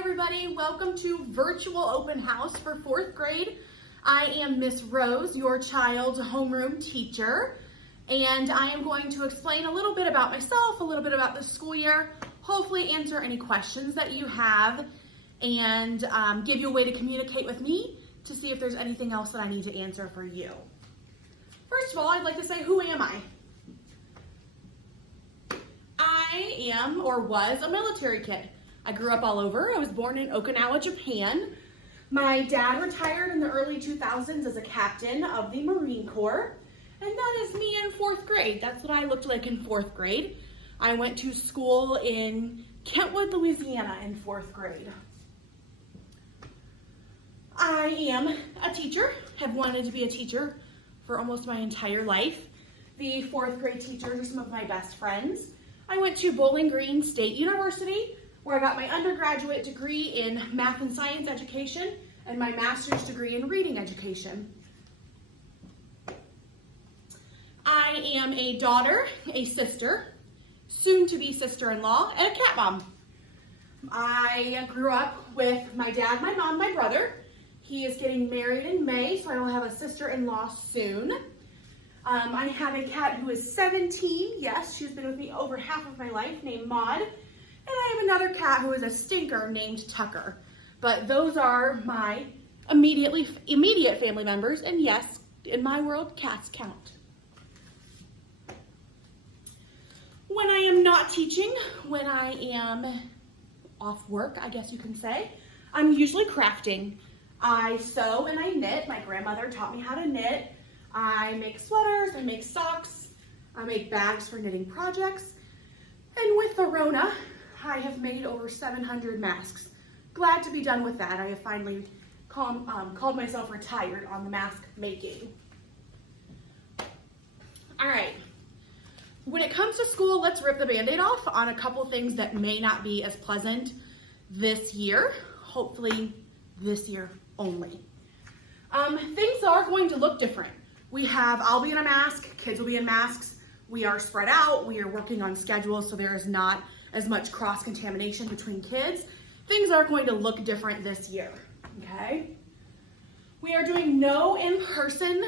everybody, welcome to virtual open house for 4th grade. I am Miss Rose, your child's homeroom teacher, and I am going to explain a little bit about myself, a little bit about the school year, hopefully answer any questions that you have, and give you a way to communicate with me to see if there's anything else that I need to answer for you. First of all, I'd like to say, who am I? I am or was a military kid. I grew up all over. I was born in Okinawa, Japan. My dad retired in the early 2000s as a captain of the Marine Corps. And that is me in 4th grade. That's what I looked like in 4th grade. I went to school in Kentwood, Louisiana in 4th grade. I am a teacher, have wanted to be a teacher for almost my entire life. The 4th grade teachers are some of my best friends. I went to Bowling Green State University, where I got my undergraduate degree in math and science education and my master's degree in reading education. I am a daughter, a sister, soon-to-be sister-in-law, and a cat mom. I grew up with my dad, my mom, my brother. He is getting married in May, so I will have a sister-in-law soon. I have a cat who is 17. Yes, she's been with me over half of my life, named Maud. And I have another cat who is a stinker named Tucker. But those are my immediate family members. And yes, in my world, cats count. When I am not teaching, when I am off work, I guess you can say, I'm usually crafting. I sew and I knit. My grandmother taught me how to knit. I make sweaters, I make socks, I make bags for knitting projects. And with the Rona, I have made over 700 masks. Glad to be done with that. I have finally called myself retired on the mask making. All right, when it comes to school, let's rip the Band-Aid off on a couple things that may not be as pleasant this year. Hopefully this year only. Things are going to look different. I'll be in a mask, kids will be in masks. We are spread out, we are working on schedules, so there is not as much cross-contamination between kids. Things are going to look different this year, okay? We are doing no in-person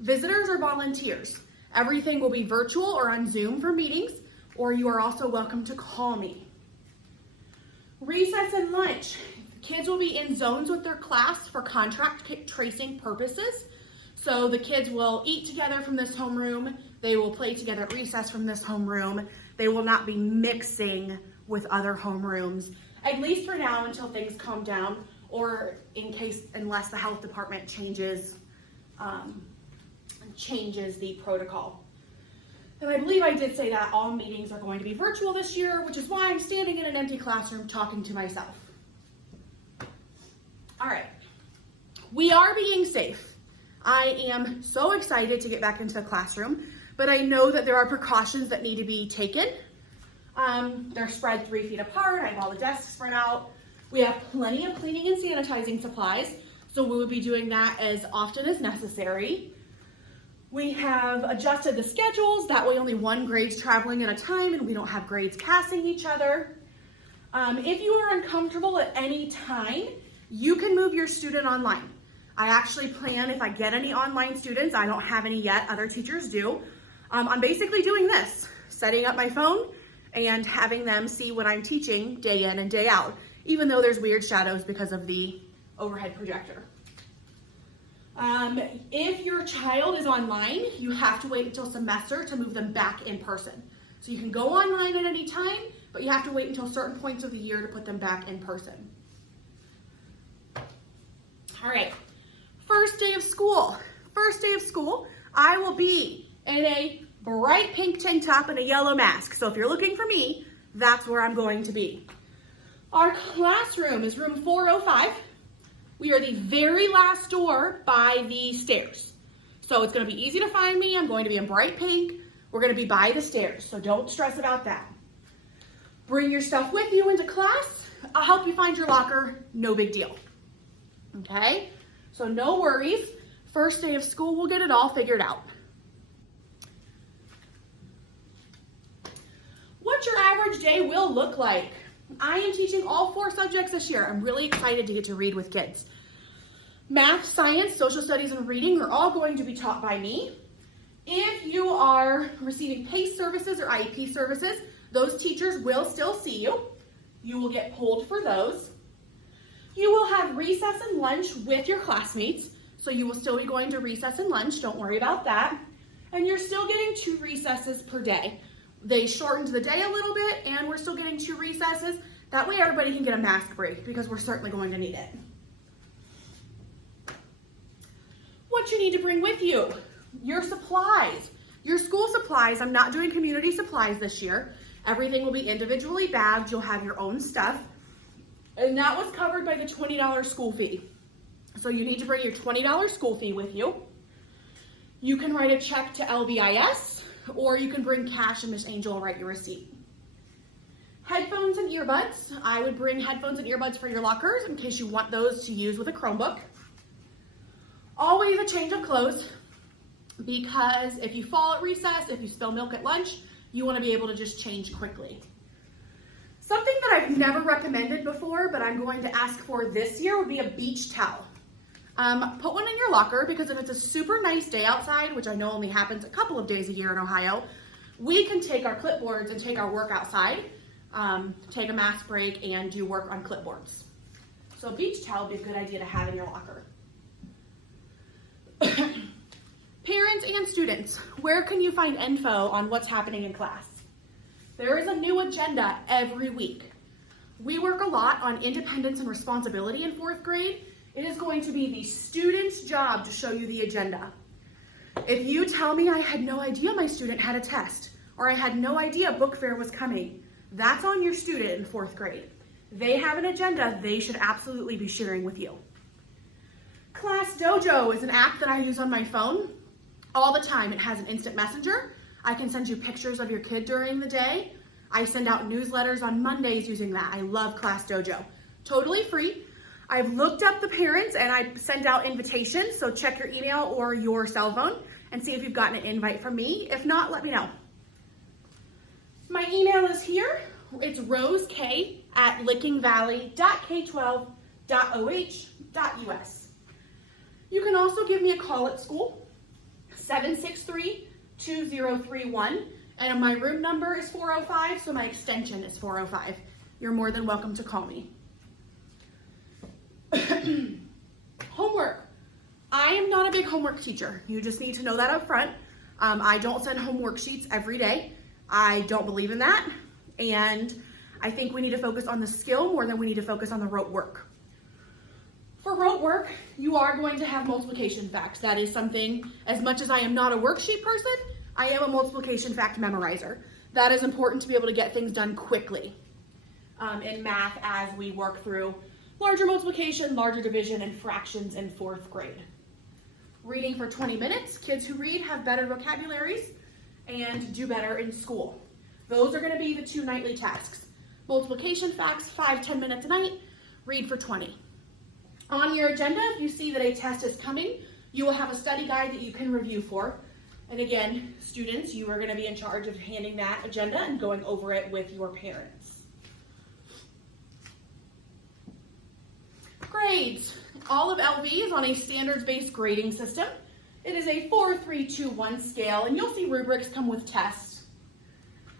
visitors or volunteers. Everything will be virtual or on Zoom for meetings, or you are also welcome to call me. Recess and lunch. Kids will be in zones with their class for contract tracing purposes. So the kids will eat together from this homeroom. They will play together at recess from this homeroom. They will not be mixing with other homerooms, at least for now until things calm down, or unless the health department changes the protocol. And I believe I did say that all meetings are going to be virtual this year, which is why I'm standing in an empty classroom talking to myself. All right, we are being safe. I am so excited to get back into the classroom, but I know that there are precautions that need to be taken. They're spread 3 feet apart. I have all the desks spread out. We have plenty of cleaning and sanitizing supplies, so we will be doing that as often as necessary. We have adjusted the schedules. That way only one grade's traveling at a time and we don't have grades passing each other. If you are uncomfortable at any time, you can move your student online. I actually plan, if I get any online students, I don't have any yet, other teachers do. I'm basically doing this, setting up my phone and having them see what I'm teaching day in and day out, even though there's weird shadows because of the overhead projector. If your child is online, you have to wait until semester to move them back in person. So you can go online at any time, but you have to wait until certain points of the year to put them back in person. All right. First day of school. First day of school, I will be in a bright pink tank top and a yellow mask. So if you're looking for me, that's where I'm going to be. Our classroom is room 405. We are the very last door by the stairs. So it's going to be easy to find me. I'm going to be in bright pink. We're going to be by the stairs, so don't stress about that. Bring your stuff with you into class. I'll help you find your locker. No big deal. Okay? So no worries. First day of school, we'll get it all figured out. What your average day will look like. I am teaching all 4 subjects this year. I'm really excited to get to read with kids. Math, science, social studies, and reading are all going to be taught by me. If you are receiving PACE services or IEP services, those teachers will still see you. You will get pulled for those. You will have recess and lunch with your classmates, so you will still be going to recess and lunch, don't worry about that. And you're still getting 2 recesses per day. They shortened the day a little bit, and we're still getting 2 recesses. That way everybody can get a mask break, because we're certainly going to need it. What you need to bring with you: your supplies, your school supplies. I'm not doing community supplies this year. Everything will be individually bagged. You'll have your own stuff. And that was covered by the $20 school fee. So you need to bring your $20 school fee with you. You can write a check to LVIS, or you can bring cash and Miss Angel will write your receipt. Headphones and earbuds. I would bring headphones and earbuds for your lockers in case you want those to use with a Chromebook. Always a change of clothes, because if you fall at recess, if you spill milk at lunch, you want to be able to just change quickly. Something that I've never recommended before, but I'm going to ask for this year, would be a beach towel. Put one in your locker, because if it's a super nice day outside, which I know only happens a couple of days a year in Ohio, we can take our clipboards and take our work outside, take a mask break, and do work on clipboards. So a beach towel would be a good idea to have in your locker. Parents and students, where can you find info on what's happening in class? There is a new agenda every week. We work a lot on independence and responsibility in 4th grade. It is going to be the student's job to show you the agenda. If you tell me I had no idea my student had a test, or I had no idea book fair was coming, that's on your student in 4th grade. They have an agenda they should absolutely be sharing with you. Class Dojo is an app that I use on my phone all the time. It has an instant messenger. I can send you pictures of your kid during the day. I send out newsletters on Mondays using that. I love Class Dojo. Totally free. I've looked up the parents and I send out invitations, so check your email or your cell phone and see if you've gotten an invite from me. If not, let me know. My email is here. It's rosek@lickingvalley.k12.oh.us. You can also give me a call at school, 763-2031, and my room number is 405, so my extension is 405. You're more than welcome to call me. Homework. I am not a big homework teacher. You just need to know that up front. I don't send homework sheets every day. I don't believe in that, and I think we need to focus on the skill more than we need to focus on the rote work. For rote work, you are going to have multiplication facts. That is something, as much as I am not a worksheet person, I am a multiplication fact memorizer. That is important to be able to get things done quickly in math as we work through larger multiplication, larger division, and fractions in 4th grade. Reading for 20 minutes. Kids who read have better vocabularies and do better in school. Those are going to be the 2 nightly tasks. Multiplication facts, 5-10 minutes a night. Read for 20. On your agenda, if you see that a test is coming, you will have a study guide that you can review for. And again, students, you are going to be in charge of handing that agenda and going over it with your parents. Grades. All of LV is on a standards-based grading system. It is a 4-3-2-1 scale, and you'll see rubrics come with tests.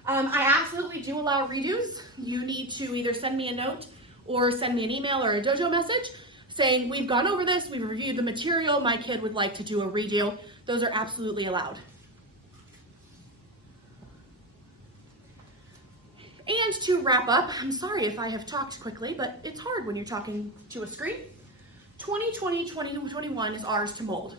I absolutely do allow redos. You need to either send me a note or send me an email or a dojo message saying, we've gone over this, we've reviewed the material, my kid would like to do a redo. Those are absolutely allowed. And to wrap up, I'm sorry if I have talked quickly, but it's hard when you're talking to a screen. 2020-2021 is ours to mold.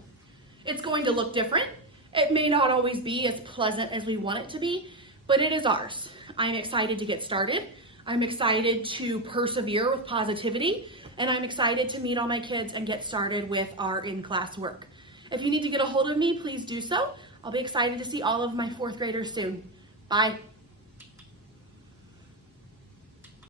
It's going to look different. It may not always be as pleasant as we want it to be, but it is ours. I'm excited to get started. I'm excited to persevere with positivity, and I'm excited to meet all my kids and get started with our in-class work. If you need to get a hold of me, please do so. I'll be excited to see all of my 4th graders soon. Bye.